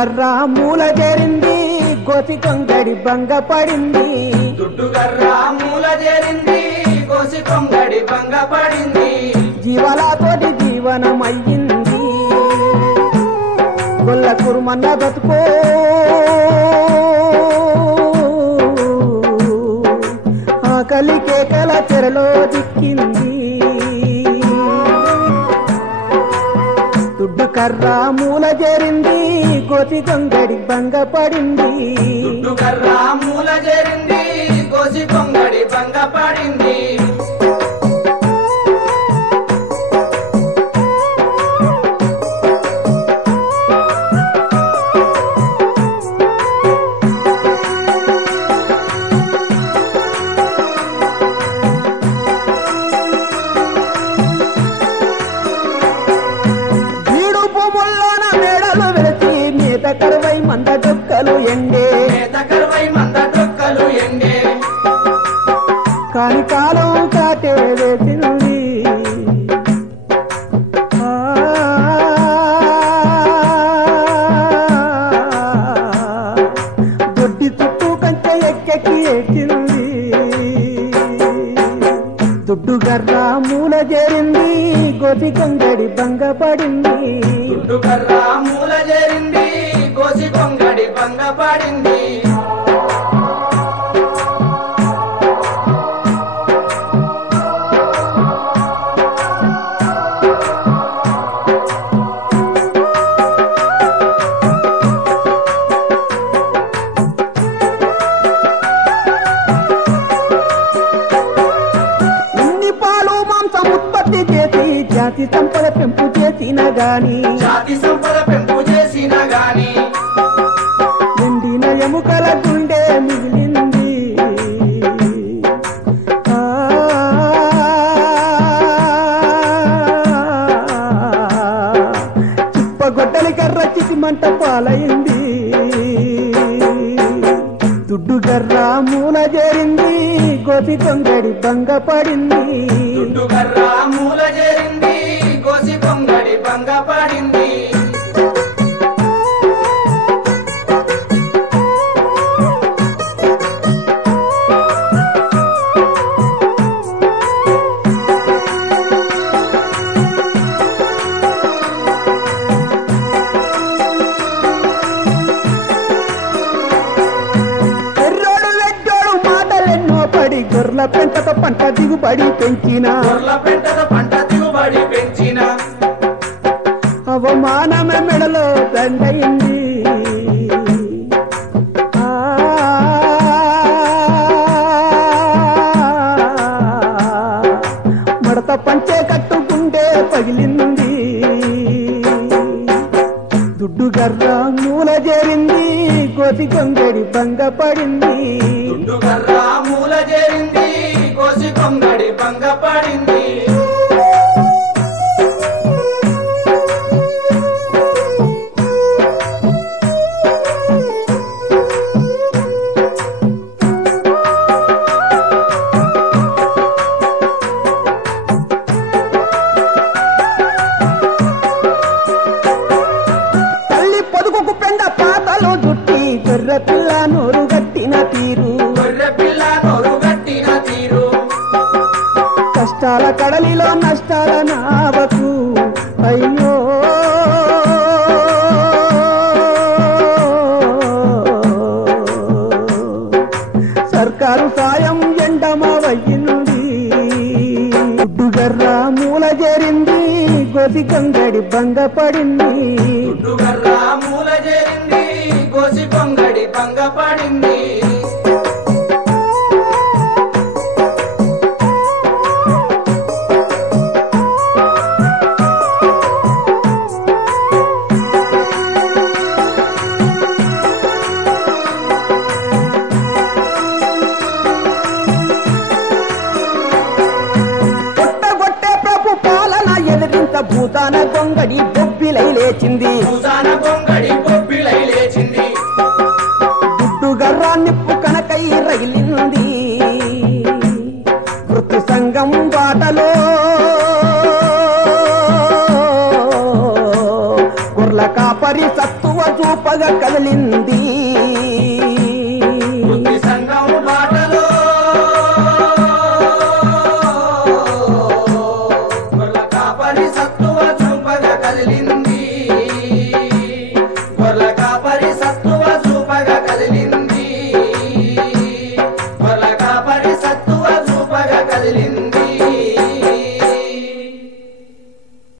దుడ్డుగర్ర మూల చేరింది కోసి కొంగడి భంగపడింది దుడ్డుగర్ర మూల చేరింది కోసి కొంగడి భంగపడింది జీవాలతోటి జీవనమయ్యింది గొల్ల కురుమన్న బతుకో ఆకలి కేకల చెరలో దిక్కింది దుడ్డుకర్ర మూల చేరింది కోసి కొంగడి భంగపడింది దుడ్డుకర్ర మూల చేరింది కోసి కొంగడి భంగపడింది కరువై మంద డొక్కలు ఎండే కరువై మంద డొక్కలు ఎండే కాని కాలం కాటే వేసింది దొడ్డి చుట్టూ కంచె ఎక్కెక్కి ఎక్కింది దుడ్డుగర్ర మూల చేరింది గోసి కొంగడి భంగపడింది దుడ్డుగర్ర మూల చేరింది కోసి కొంగడి భంగపడింది ఇన్ని పాలు మాంసం ఉత్పత్తి చేసి జాతి సంపద పెంపు చేసిన గాని జాతి సంపద పెంపు చేసిన గాని ఎండిన ఎముకల గుండె మిగిలింది చిప్పగొడ్డలి కర్ర చితి మంట పాలైంది దుడ్డుగర్ర మూల చేరింది కోసి కొంగడి భంగపడింది దుడ్డుగర్ర మూల చేరింది కోసి కొంగడి భంగపడింది గొర్రెల పెంటతో పంట దిగుబడి పెంచిన గొర్రెల పెంటతో పంట దిగుబడి పెంచిన అవమానమే మెడలో దండయింది మడత పంచే కట్టుకుంటే పగిలింది దుడ్డుగర్ర మూల చేరింది కోసి కొంగడి భంగపడింది దుడ్డుగర్ర మూల చేరింది కోసి కొంగడి భంగపడింది తల్లి పొదుగుకు పెండ పాతలో జుట్టి గొర్రె పిల్ల నోరు గట్టిన తీరు గొర్రె పిల్ల నోరు గట్టిన తీరు కష్టాల కడలిలో నష్టాల నావకు అయ్యో సర్కారు సాయం ఎండమవయ్యింది దుడ్డుగర్ర మూల చేరింది కోసి కొంగడి భంగపడింది దుడ్డుగర్ర మూల చేరింది కోసి కొంగడి భంగపడింది భూతాన గొంగడి బొబ్బిలై లేచింది భూతాన గొంగడి బొబ్బిలై లేచింది దుడ్డుగర్ర నిప్పు కనకై రగిలింది వృత్తి సంఘం బాటలో గొర్ల కాప మరి సత్తువ చూపగా కదిలింది